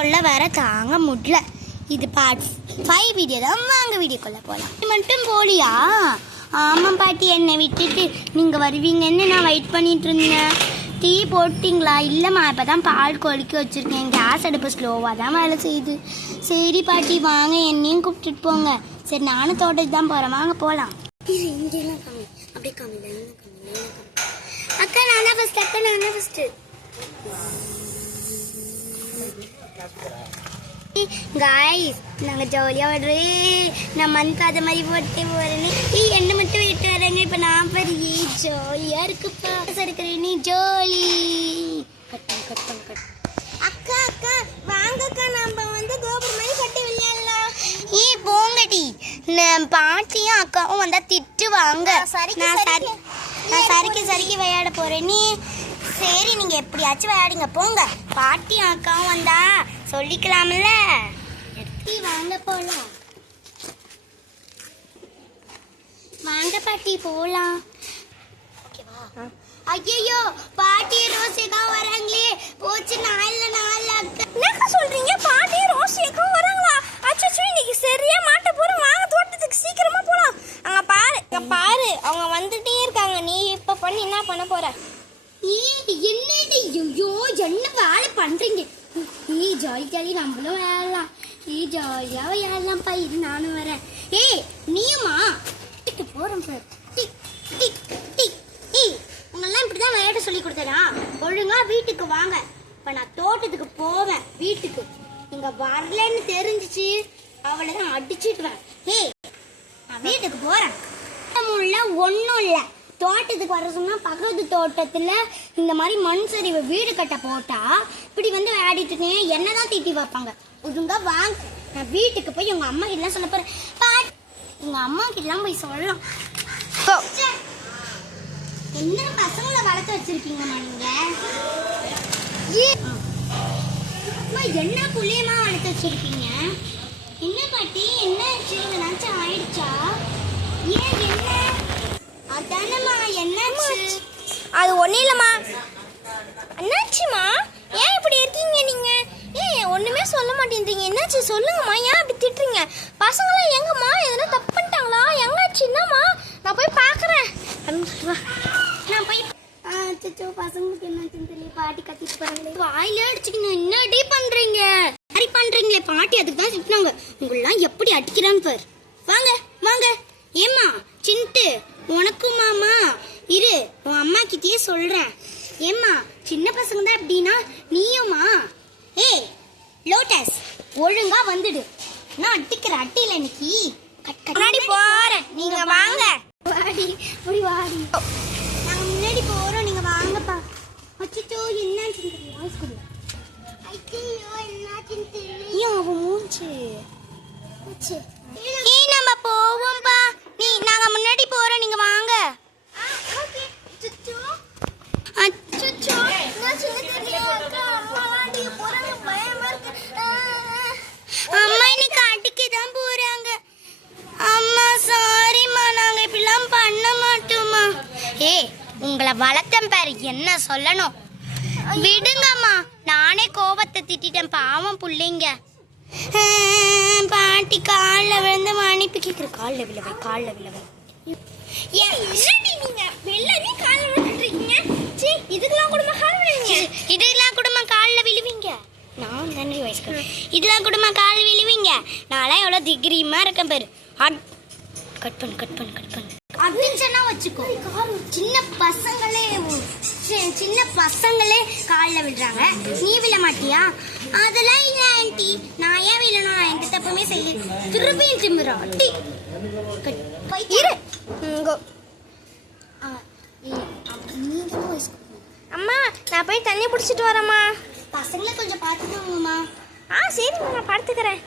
தொல்லை வேற தாங்க முடியல. இது பார்ட் 5 வீடியோ தான். வாங்க வீடியோக்குள்ளே போகலாம். மட்டும் போலியா? ஆமாம் பாட்டி, என்னை விட்டுட்டு நீங்கள் வருவீங்கன்னு நான் வெயிட் பண்ணிட்டு இருந்தேன். டீ போட்டிங்களா? இல்லைம்மா, இப்போ தான் பால் கொதிக்க வச்சுருக்கேன். கேஸ் அடுப்பு ஸ்லோவாக தான் வேலை செய்யுது. சரி பாட்டி, வாங்க என்னையும் கூப்பிட்டுட்டு போங்க. சரி, நானும் தோட்டத்துக்கு தான் போகிறேன், வாங்க போகலாம். இங்கெல்லாம் காமி, அப்படியே காமி, லைனாக காமி, லைனாக காமி. அக்கா நான் தான் ஃபஸ்ட்டு, அக்கா நான் தான் ஃபஸ்ட்டு. காய்ஸ், நாங்கள் ஜாலியாக வர்றேன். நான் மந்த் அது மாதிரி போட்டு போகிறேன்னு என்ன மட்டும் விட்டு வர்றேங்க. இப்போ நான் பாரு ஜாலியாக இருக்குப்பா. இருக்கிறேன் நீ ஜாலி. கட்டம் கட்டம் கட். அக்கா அக்கா வாங்கக்கா, நம்ம வந்து கோபுரம் மாதிரி கட்டி விளையாடலாம். போங்கடி, பாட்டியும் அக்காவும் வந்தால் திட்டு வாங்க. நான் சறுக்கி விளையாட போகிறேன். நீ சரி, நீங்கள் எப்படியாச்சும் விளையாடுங்க போங்க. பாட்டியும் அக்காவும் வந்தா சொல்லிக்கலாம்ல. எப்படி வாங்க போகலாம். வாங்க பாட்டி போகலாம். ஓகேவா? ஐயோ, பாட்டி ரோசியக்கா வராங்களே. போச்சு, நாலு அக்கா. என்னக்கா சொல்றீங்க? பாட்டி ரோசியக்கா வராங்களா? அச்சோ, இன்னைக்கு சரியா மாட்ட போறோம். வாங்க தோட்டத்துக்கு சீக்கிரமா போலாம். அங்க பாரு அவங்க வந்துட்டே இருக்காங்க. நீ இப்ப பண்ணி என்ன பண்ண போற? என்னடி என்ன வேலை பண்றீங்க? ஜாலி நம்மளும் விளையாடலாம். ஜாலியா விளையாடலாம்ப்பா. இது நானும் வரேன். நீயுமா? போறோம் சார். உங்கெல்லாம் இப்படிதான் விளையாட சொல்லி கொடுத்தா? ஒழுங்கா வீட்டுக்கு வாங்க. இப்ப நான் தோட்டத்துக்கு போவேன். வீட்டுக்கு நீங்க வரலன்னு தெரிஞ்சிச்சு அவளைதான் அடிச்சுட்டுவேன். நான் வீட்டுக்கு போறேன். ஒன்னும் இல்ல, தோட்டத்துக்கு வர சொன்னா பக்கத்து தோட்டத்துல இந்த மாதிரி மண் சரிவு வீடு கட்ட போட்டா இப்படி வந்து விளையாடிட்டு என்னதான் திட்டி வைப்பாங்க. ஒழுங்கா வாங்க. நான் வீட்டுக்கு போய் உங்க அம்மா கிட்ட சொல்ல போறேன். உங்க அம்மா கிட்டலாம் போய் சொல்லலாம். என்ன பசங்களை வளர்த்து வச்சிருக்கீங்கம்மா நீங்க? என்ன புள்ளியமா வளர்த்து வச்சிருக்கீங்க? என்ன பாட்டி, என்ன ஏதாச்சும் ஆயிடுச்சா? என்ன அதானம்மா, என்னாச்சு? அது ஒன்றும் இல்லைம்மா. என்னாச்சுமா? ஏன் இப்படி இருக்கீங்க நீங்க? ஒண்ணுமே சொல்ல மாட்டேன்றீங்க. என்னாச்சு சொல்லுங்கம்மா. ஏன் அப்படி திட்டுறீங்க? பசங்களாம் எங்கம்மா? எதனா தப்பு பண்ணிட்டாங்களா? என்னாச்சு? என்னம்மா? நான் போய் பார்க்குறேன். நான் போய் பசங்களுக்கு என்னாச்சுன்னு தெரியல. பாட்டி கத்திட்டு போறாங்களே. வாயில அடிச்சுக்கணும். என்னடி பண்றீங்க? சரி பண்றீங்களே பாட்டி, அதுக்கு தான் திட்டினாங்க. உங்களெல்லாம் எப்படி அடிக்கிறான்னு பாரு. வாங்க வாங்க. ஏம்மா சின்ட்டு, உனக்கும் மாமா இரு, உன் அம்மா கிட்டயே சொல்றேன். ஏம்மா சின்ன பசங்க தான் எப்படின்னா நீயுமா? லோட்டஸ், ஒழுங்கா வந்துடு. நான் அட்டிக்கிற அட்டியில இன்னைக்கு முன்னாடி போறேன். நீங்க வாங்க. வாடி வாடி, நாங்க முன்னாடி போறோம். நீங்க வாங்கப்பா. அச்சோ, என்னாச்சு வாய்ஸ் கொடுங்க. அவன் மூச்சு. நம்ம போவோம்பா. நாங்க முன்னாடி போறோம். நீங்க வாங்க. அம்மா இன்னைக்கு அடிக்க தான் போறாங்க. அம்மா சாரிம்மா, நாங்க இப்படிலாம் பண்ண மாட்டோமா. உங்களை வளர்த்தேன் பாரு, என்ன சொல்லணும். விடுங்கம்மா, நானே கோபத்தை திட்டேன். பாவம் பிள்ளைங்க. பாட்டி காலில் விழுந்து மன்னிப்பு கேட்குற. காலில் விழவை. இதெல்லாம் குடும்பம் காலில் விழுவீங்க. நான் தண்ணி வயசுக்கு இதெல்லாம் குடும்பம் காலில் விழுவீங்க. நான்லாம் எவ்வளோ திகிரிமா இருக்கேன் பாரு. கட் பண்ணு அப்படின்னு சொன்னா வச்சுக்கோ. சின்ன பசங்களே காலில் விடுறாங்க, நீ விழ மாட்டியா? அதெல்லாம் இல்லை ஆண்டி, நான் ஏன் விழணும்? நான் எந்த தப்புமே செய்ய. திருப்பியும் திமுறா. அம்மா, நான் போய் தண்ணி பிடிச்சிட்டு வரேம்மா. பசங்களை கொஞ்சம் பார்த்துக்கோங்கம்மா. சரிம்மா, நான் பார்த்துக்கிறேன்.